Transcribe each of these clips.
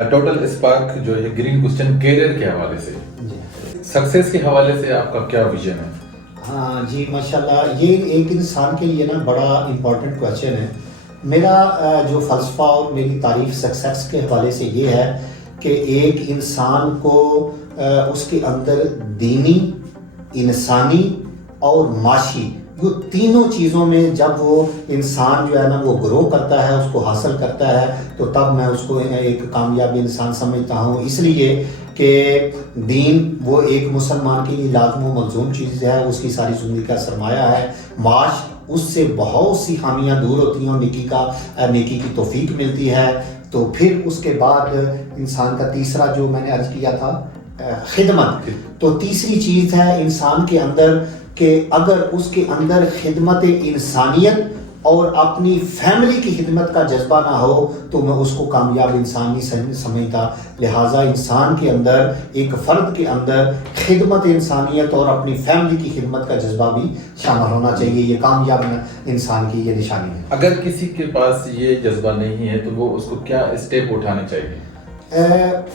Total spark جو ہے green question career کے حوالے سے، سکسیس کے حوالے سے آپ کا کیا ویژن ہے؟ ہاں جی ماشاءاللہ، یہ ایک انسان کے لیے نا بڑا امپورٹنٹ کویشچن ہے. میرا جو فلسفہ اور میری تعریف سکسیس کے حوالے سے یہ ہے کہ ایک انسان کو اس کے اندر دینی، انسانی اور معاشی، وہ تینوں چیزوں میں جب وہ انسان جو ہے نا وہ گرو کرتا ہے، اس کو حاصل کرتا ہے، تو تب میں اس کو ایک کامیاب انسان سمجھتا ہوں. اس لیے کہ دین وہ ایک مسلمان کے لیے لازم و ملزوم چیز ہے، اس کی ساری زندگی کا سرمایہ ہے. معاش، اس سے بہت سی خامیاں دور ہوتی ہیں اور نیکی کی توفیق ملتی ہے. تو پھر اس کے بعد انسان کا تیسرا جو میں نے عرض کیا تھا خدمت. تو تیسری چیز ہے انسان کے اندر کہ اگر اس کے اندر خدمت انسانیت اور اپنی فیملی کی خدمت کا جذبہ نہ ہو تو میں اس کو کامیاب انسان نہیں سمجھتا. لہٰذا انسان کے اندر، ایک فرد کے اندر خدمت انسانیت اور اپنی فیملی کی خدمت کا جذبہ بھی شامل ہونا چاہیے. یہ کامیاب انسان کی یہ نشانی ہے. اگر کسی کے پاس یہ جذبہ نہیں ہے تو وہ اس کو کیا اسٹیپ اٹھانے چاہیے؟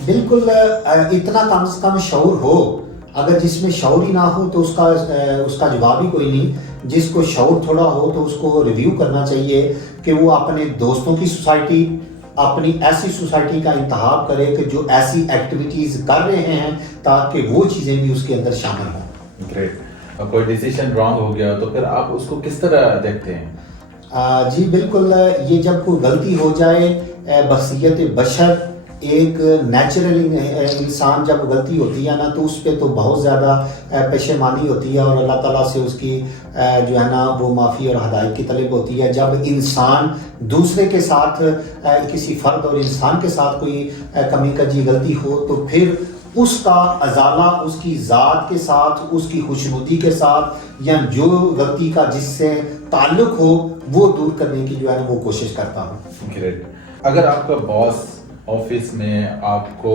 بالکل اتنا کم سے کم شعور ہو. اگر جس میں شعور ہی نہ ہو تو اس کا جواب ہی کوئی نہیں. جس کو شعور تھوڑا ہو تو اس کو ریویو کرنا چاہیے کہ وہ اپنے دوستوں کی سوسائٹی، اپنی ایسی سوسائٹی کا انتخاب کرے کہ جو ایسی ایکٹیویٹیز کر رہے ہیں تاکہ وہ چیزیں بھی اس کے اندر شامل ہوں. گریٹ. کوئی ڈیسیشن رانگ ہو گیا تو پھر آپ اس کو کس طرح دیکھتے ہیں؟ جی بالکل، یہ جب کوئی غلطی ہو جائے، بصیرت بشر، ایک نیچرل انسان جب غلطی ہوتی ہے نا تو اس پہ تو بہت زیادہ پشیمانی ہوتی ہے اور اللہ تعالیٰ سے اس کی جو ہے نا وہ معافی اور ہدایت کی طلب ہوتی ہے. جب انسان دوسرے کے ساتھ، کسی فرد اور انسان کے ساتھ کوئی کمی کجی غلطی ہو تو پھر اس کا ازالہ اس کی ذات کے ساتھ، اس کی خوشنودی کے ساتھ، یا جو غلطی کا جس سے تعلق ہو وہ دور کرنے کی جو ہے نا وہ کوشش کرتا ہوں. گریٹ. اگر آپ کا باس آفس میں آپ کو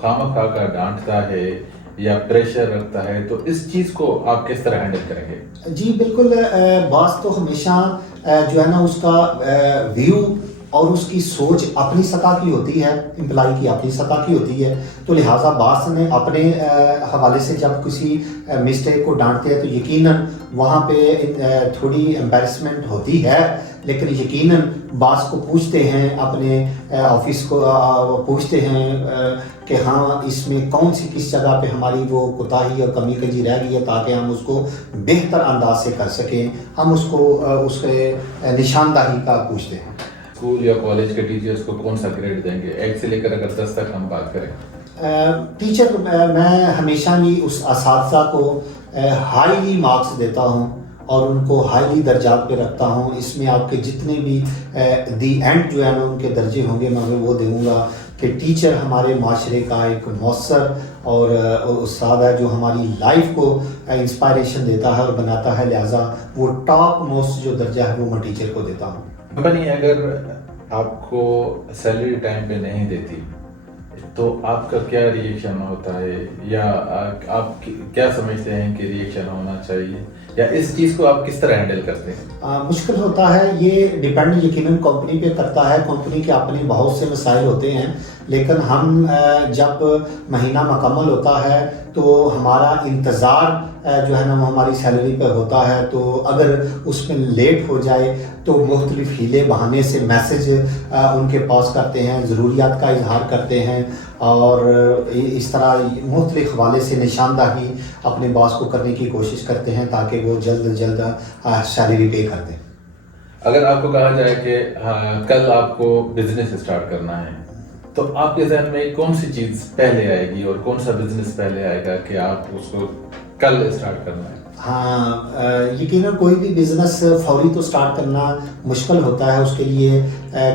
خواہ کا ڈانٹتا ہے یا پریشر رکھتا ہے تو اس چیز کو آپ کس طرح ہینڈل کریں گے؟ جی بالکل، باس تو ہمیشہ جو ہے نا اس کا ویو اور اس کی سوچ اپنی سطح کی ہوتی ہے، امپلائی کی اپنی سطح کی ہوتی ہے. تو لہٰذا باس نے اپنے حوالے سے جب کسی مسٹیک کو ڈانٹتے ہیں تو یقیناً وہاں پہ تھوڑی امبیرسمنٹ ہوتی ہے، لیکن یقیناً باس کو پوچھتے ہیں، اپنے آفس کو پوچھتے ہیں کہ ہاں اس میں کون سی کس جگہ پہ ہماری وہ کوتاہی اور کمی کجی رہ گئی ہے تاکہ ہم اس کو بہتر انداز سے کر سکیں. ہم اس کو اس کے نشاندہی کا پوچھتے ہیں. اسکول یا کالج کے ٹیچرز کو کون سا گریڈ دیں گے 1 سے لے کر اگر 10 تک ہم بات کریں؟ ٹیچر میں ہمیشہ ہی اس اساتذہ کو ہائیلی مارکس دیتا ہوں اور ان کو ہائیلی درجات پہ رکھتا ہوں. اس میں آپ کے جتنے بھی دی اینڈ جو ہے نا ان کے درجے ہوں گے میں وہ دوں گا کہ ٹیچر ہمارے معاشرے کا ایک مؤثر اور استاد ہے جو ہماری لائف کو انسپائریشن دیتا ہے اور بناتا ہے. لہٰذا وہ ٹاپ موسٹ جو درجہ ہے وہ میں ٹیچر کو دیتا ہوں. کمپنی اگر آپ کو سیلری ٹائم پہ نہیں دیتی تو آپ کا کیا ری ایکشن ہوتا ہے، یا آپ کیا سمجھتے ہیں کہ ری ایکشن ہونا چاہیے، یا اس چیز کو آپ کس طرح ہینڈل کرتے ہیں؟ مشکل ہوتا ہے، یہ ڈیپینڈ یقیناً کمپنی پہ کرتا ہے. کمپنی کے اپنے بہت سے مسائل ہوتے ہیں، لیکن ہم جب مہینہ مکمل ہوتا ہے تو ہمارا انتظار جو ہے نا وہ ہماری سیلری پہ ہوتا ہے. تو اگر اس میں لیٹ ہو جائے تو مختلف ہیلے بہانے سے میسج ان کے پاس کرتے ہیں، ضروریات کا اظہار کرتے ہیں اور اس طرح مختلف حوالے سے نشاندہی اپنے باس کو کرنے کی کوشش کرتے ہیں تاکہ وہ جلد از جلد سیلری پے کر دیں. اگر آپ کو کہا جائے کہ کل آپ کو بزنس اسٹارٹ کرنا ہے تو آپ کے ذہن میں کون سی چیز پہلے آئے گی اور کون سا بزنس پہلے آئے گا کہ آپ اس کو کل اسٹارٹ کرنا ہے؟ ہاں یقیناً کوئی بھی بزنس فوری تو سٹارٹ کرنا مشکل ہوتا ہے. اس کے لیے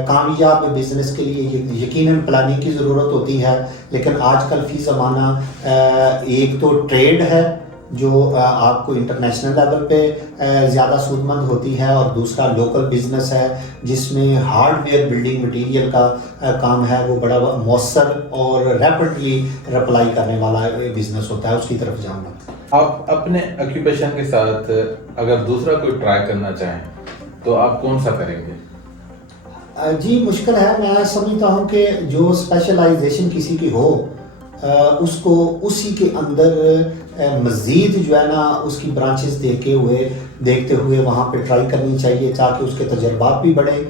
کامیاب بزنس کے لیے یقیناً پلاننگ کی ضرورت ہوتی ہے. لیکن آج کل فی زمانہ ایک تو ٹریڈ ہے جو آپ کو انٹرنیشنل لیول پہ زیادہ سود مند ہوتی ہے، اور دوسرا لوکل بزنس ہے جس میں ہارڈ ویئر بلڈنگ مٹیریل کا کام ہے. وہ بڑا مؤثر اور ریپڈلی رپلائی کرنے والا بزنس ہوتا ہے. اس کی طرف جاؤں گا. آپ اپنے آکیوپیشن کے ساتھ اگر دوسرا کوئی ٹرائی کرنا چاہیں تو آپ کون سا کریں گے؟ جی مشکل ہے. میں سمجھتا ہوں کہ جو اسپیشلائزیشن کسی کی ہو اس کو اسی کے اندر مزید جو ہے نا اس کی برانچز دیکھتے ہوئے وہاں پہ ٹرائی کرنی چاہیے تاکہ اس کے تجربات بھی بڑھیں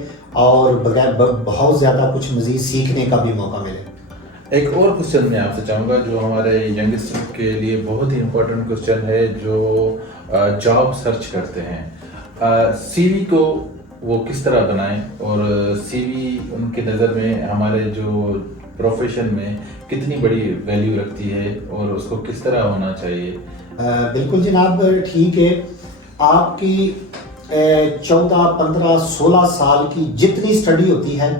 اور بغیر بہت زیادہ کچھ مزید سیکھنے کا بھی موقع ملے. ایک اور کوشچن میں آپ سے چاہوں گا جو ہمارے ینگسٹر کے لیے بہت ہی امپورٹنٹ کوشچن ہے جو جاب سرچ کرتے ہیں. سی وی کو وہ کس طرح بنائیں اور سی وی ان کے نظر میں ہمارے جو پروفیشن میں کتنی بڑی ویلیو رکھتی ہے اور اس کو کس طرح ہونا چاہیے؟ بالکل جناب ٹھیک ہے. آپ کی 14 15 16 سال کی جتنی اسٹڈی ہوتی ہے,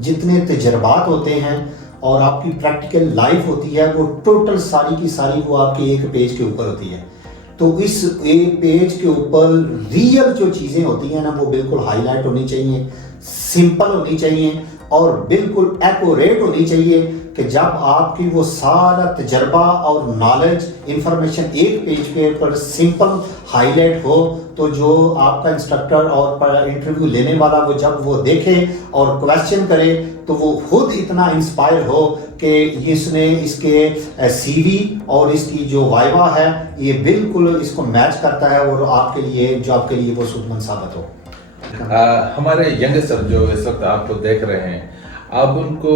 جتنے تجربات ہوتے ہیں اور آپ کی پریکٹیکل لائف ہوتی ہے وہ ٹوٹل ساری کی ساری وہ آپ کے ایک پیج کے اوپر ہوتی ہے. تو اس ایک پیج کے اوپر ریئل جو چیزیں ہوتی ہیں نا وہ بالکل ہائی لائٹ ہونی چاہیے, سمپل ہونی چاہیے اور بالکل ایکوریٹ ہونی چاہیے کہ جب آپ کی وہ سارا تجربہ اور نالج انفارمیشن ایک پیج کے اوپر سمپل ہائی لائٹ ہو تو جو آپ کا انسٹرکٹر اور انٹرویو لینے والا وہ جب وہ دیکھے اور کویسچن کرے تو وہ خود اتنا انسپائر ہو کہ اس نے اس کے سی وی اور اس کی جو وائوا ہے یہ بالکل اس کو میچ کرتا ہے اور آپ کے لیے جو آپ کے لیے وہ سودمند ثابت ہو. ہمارے ینگسٹر جو اس وقت آپ کو دیکھ رہے ہیں, آپ ان کو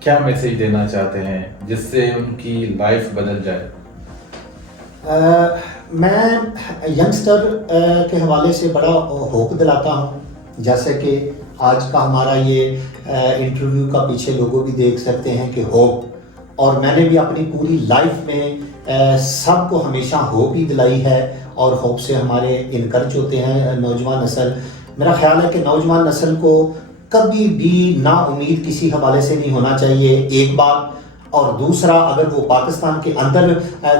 کیا میسیج دینا چاہتے ہیں جس سے ان کی لائف بدل جائے؟ میں ینگسٹر کے حوالے سے بڑا ہوپ دلاتا ہوں. جیسے کہ آج کا ہمارا یہ انٹرویو کا پیچھے لوگوں بھی دیکھ سکتے ہیں کہ ہوپ, اور میں نے بھی اپنی پوری لائف میں سب کو ہمیشہ ہوپ ہی دلائی ہے اور ہوپ سے ہمارے انکرج ہوتے ہیں نوجوان نسل. میرا خیال ہے کہ نوجوان نسل کو کبھی بھی نا امید کسی حوالے سے نہیں ہونا چاہیے, ایک بات. اور دوسرا, اگر وہ پاکستان کے اندر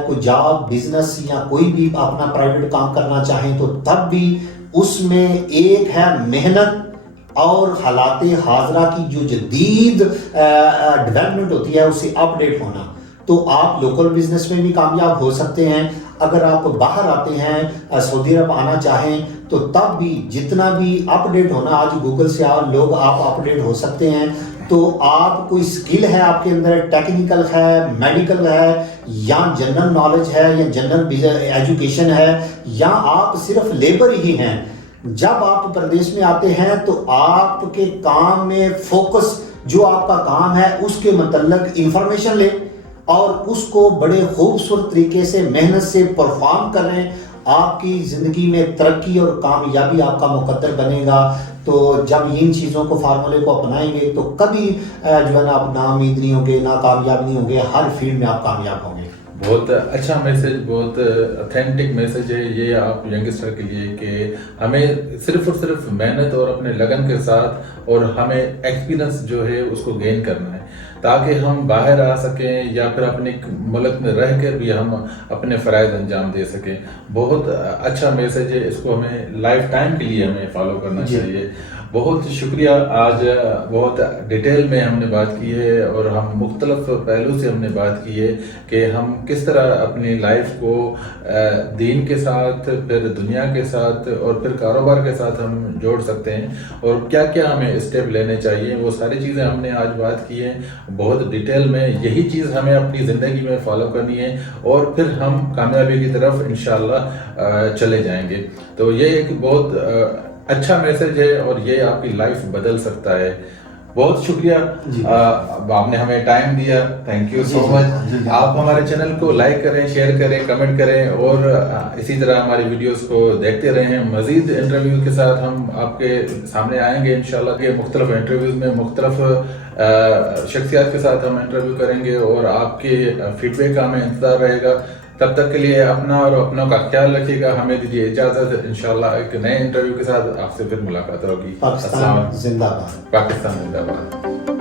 کوئی جاب بزنس یا کوئی بھی اپنا پرائیویٹ کام کرنا چاہیں تو تب بھی اس میں ایک ہے محنت اور حالات حاضرہ کی جو جدید ڈیولپمنٹ ہوتی ہے اسے اپ ڈیٹ ہونا. تو آپ لوکل بزنس میں بھی کامیاب ہو سکتے ہیں. اگر آپ باہر آتے ہیں سعودی عرب آنا چاہیں تو تب بھی جتنا بھی اپ ڈیٹ ہونا, آج گوگل سے لوگ آپ اپ ڈیٹ ہو سکتے ہیں. تو آپ کوئی سکل ہے آپ کے اندر, ٹیکنیکل ہے, میڈیکل ہے, یا جنرل نالج ہے, یا جنرل ایجوکیشن ہے, یا آپ صرف لیبر ہی ہیں, جب آپ پردیش میں آتے ہیں تو آپ کے کام میں فوکس جو آپ کا کام ہے اس کے متعلق انفارمیشن لیں اور اس کو بڑے خوبصورت طریقے سے محنت سے پرفارم کریں. آپ کی زندگی میں ترقی اور کامیابی آپ کا مقدر بنے گا. تو جب ان چیزوں کو فارمولے کو اپنائیں گے تو کبھی جو ہے نا آپ نا امید نہیں ہوں گے, ناکامیاب نہیں ہوں گے, ہر فیلڈ میں آپ کامیاب ہوں گے. بہت اچھا میسج, بہت اتھینٹک میسج ہے یہ آپ ینگسٹر کے لیے کہ ہمیں صرف اور صرف محنت اور اپنے لگن کے ساتھ اور ہمیں ایکسپیرنس جو ہے اس کو گین کرنا ہے تاکہ ہم باہر آ سکیں یا پھر اپنے ملک میں رہ کر بھی ہم اپنے فرائض انجام دے سکیں. بہت اچھا میسج ہے, اس کو ہمیں لائف ٹائم کے لیے ہمیں فالو کرنا چاہیے. بہت شکریہ. آج بہت ڈیٹیل میں ہم نے بات کی ہے اور ہم مختلف پہلو سے ہم نے بات کی ہے کہ ہم کس طرح اپنی لائف کو دین کے ساتھ, پھر دنیا کے ساتھ اور پھر کاروبار کے ساتھ ہم جوڑ سکتے ہیں اور کیا کیا ہمیں اسٹیپ لینے چاہیے. وہ ساری چیزیں ہم نے آج بات کی ہیں بہت ڈیٹیل میں. یہی چیز ہمیں اپنی زندگی میں فالو کرنی ہے اور پھر ہم کامیابی کی طرف انشاءاللہ چلے جائیں گے. تو یہ ایک بہت اچھا میسج ہے اور یہ آپ کی لائف بدل سکتا ہے. بہت شکریہ آپ نے ہمیں ٹائم دیا. تھینک یو سو مچ. آپ ہمارے چینل کو لائک کریں, شیئر کریں, کمنٹ کریں اور اسی طرح ہماری ویڈیوز کو دیکھتے رہیں. مزید انٹرویو کے ساتھ ہم آپ کے سامنے آئیں گے انشاءاللہ کہ مختلف انٹرویوز میں مختلف شخصیات کے ساتھ ہم انٹرویو کریں گے اور آپ کے فیڈ بیک کا ہمیں انتظار رہے گا. تب تک کے لیے اپنا اور اپنوں کا خیال رکھیے گا. ہمیں دیجیے اجازت. انشاءاللہ ایک نئے انٹرویو کے ساتھ آپ سے پھر ملاقات ہوگی. پاکستان زندہ باد. پاکستان زندہ باد.